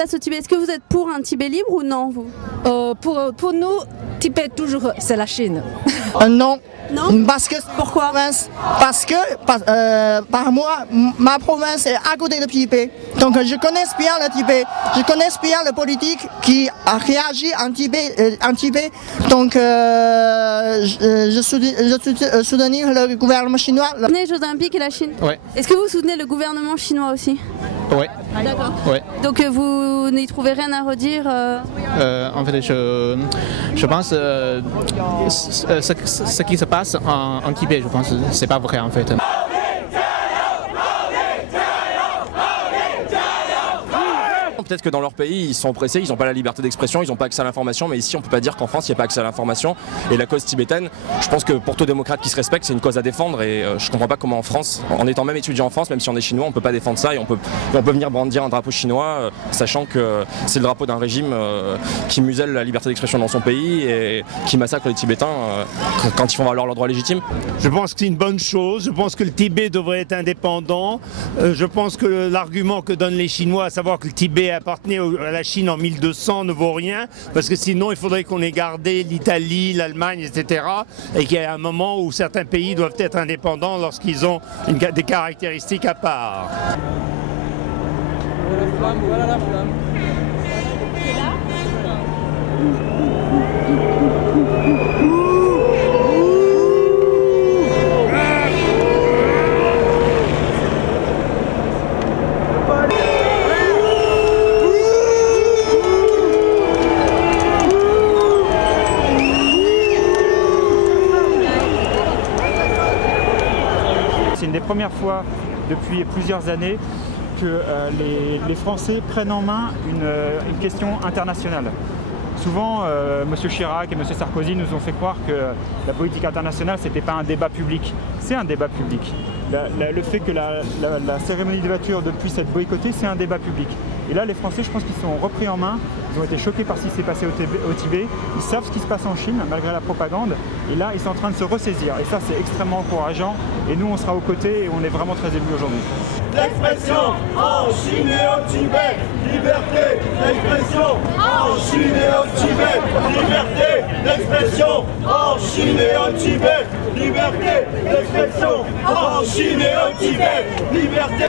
passe au Tibet. Est-ce que vous êtes pour un Tibet libre ou non, vous? Pour nous, Tibet toujours, c'est la Chine. Non. Non? Parce que pourquoi? Parce que par moi, ma province est à côté de Tibet. Donc je connais bien le Tibet. Je connais bien la politique qui a réagi en Tibet. Donc je soutenir le gouvernement chinois. Vous soutenez les Jeux Olympiques et la Chine? Ouais. Est-ce que vous soutenez le gouvernement chinois aussi? Ouais. D'accord. Ouais. Donc vous n'y trouvez rien à redire En fait, je pense ce qui se passe en Tibet, je pense que c'est pas vrai en fait. Peut-être que dans leur pays, ils sont oppressés, ils n'ont pas la liberté d'expression, ils n'ont pas accès à l'information, mais ici on ne peut pas dire qu'en France il n'y a pas accès à l'information. Et la cause tibétaine, je pense que pour tout démocrate qui se respecte, c'est une cause à défendre et je ne comprends pas comment en France, en étant même étudiant en France, même si on est chinois, on ne peut pas défendre ça et on peut venir brandir un drapeau chinois, sachant que c'est le drapeau d'un régime qui muselle la liberté d'expression dans son pays et qui massacre les Tibétains quand ils font valoir leurs droits légitimes. Je pense que c'est une bonne chose, je pense que le Tibet devrait être indépendant, je pense que l'argument que donnent les Chinois, à savoir que le Tibet appartenait à la Chine en 1200 ne vaut rien, parce que sinon il faudrait qu'on ait gardé l'Italie, l'Allemagne, etc. Et qu'il y a un moment où certains pays doivent être indépendants lorsqu'ils ont des caractéristiques à part. Voilà la flamme. C'est une des premières fois depuis plusieurs années que les Français prennent en main une question internationale. Souvent, M. Chirac et M. Sarkozy nous ont fait croire que la politique internationale, ce n'était pas un débat public. C'est un débat public. Le fait que la cérémonie d'ouverture puisse être boycottée, c'est un débat public. Et là, les Français, je pense qu'ils sont repris en main. Ils ont été choqués par ce qui s'est passé au Tibet. Ils savent ce qui se passe en Chine, malgré la propagande. Et là, ils sont en train de se ressaisir. Et ça, c'est extrêmement encourageant. Et nous, on sera aux côtés et on est vraiment très émus aujourd'hui. L'expression en Chine et au Tibet, liberté d'expression en Chine et au Tibet, liberté d'expression en Chine et au Tibet, liberté d'expression en Chine et au Tibet, liberté.